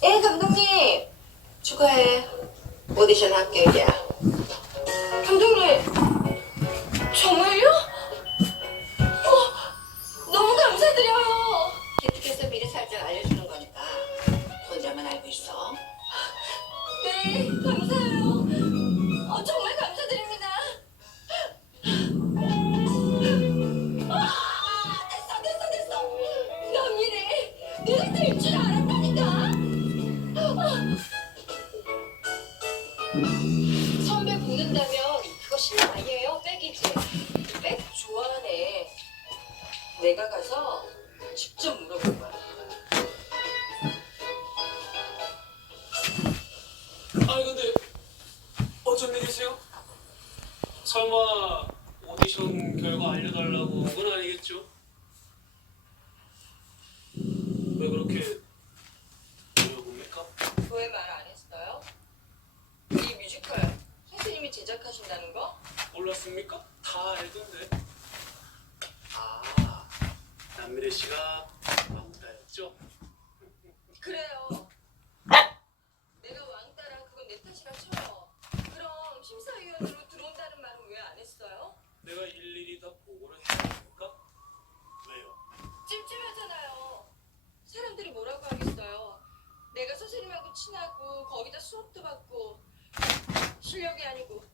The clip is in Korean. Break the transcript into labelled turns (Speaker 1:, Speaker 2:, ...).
Speaker 1: 선생님, 감독님! 축하해. 오디션 합격이야. 감독님, 정말요? 어, 너무 감사드려요. 기특해서 미리 살짝 알려주는 거니까 혼자만 알고 있어. 네, 감사해요. 선배 묻는다면 그거 신랑 아니에요? 백이지. 백 좋아하네. 내가 가서 직접 물어볼 거야.
Speaker 2: 아니 근데 어쩐 일이세요? 설마 오디션 결과 알려달라고 온 건 아니겠죠? 왜 그렇게 물어봅니까?
Speaker 1: 왜 말 안 했어요? 이 뮤지컬 선생님이 제작하신다는 거?
Speaker 2: 몰랐습니까? 다 알던데 아 남미래 씨가 왕따였죠?
Speaker 1: 그래요. 내가 왕따라 그건 내 탓이라 쳐요. 그럼 심사위원으로 들어온다는 말은 왜 안 했어요?
Speaker 2: 내가 일일이 다 보고를 해야 됩니까? 왜요?
Speaker 1: 찜찜하잖아요. 사람들이 뭐라고 하겠어요. 내가 선생님하고 친하고 거기다 수업도 받고 실력이 아니고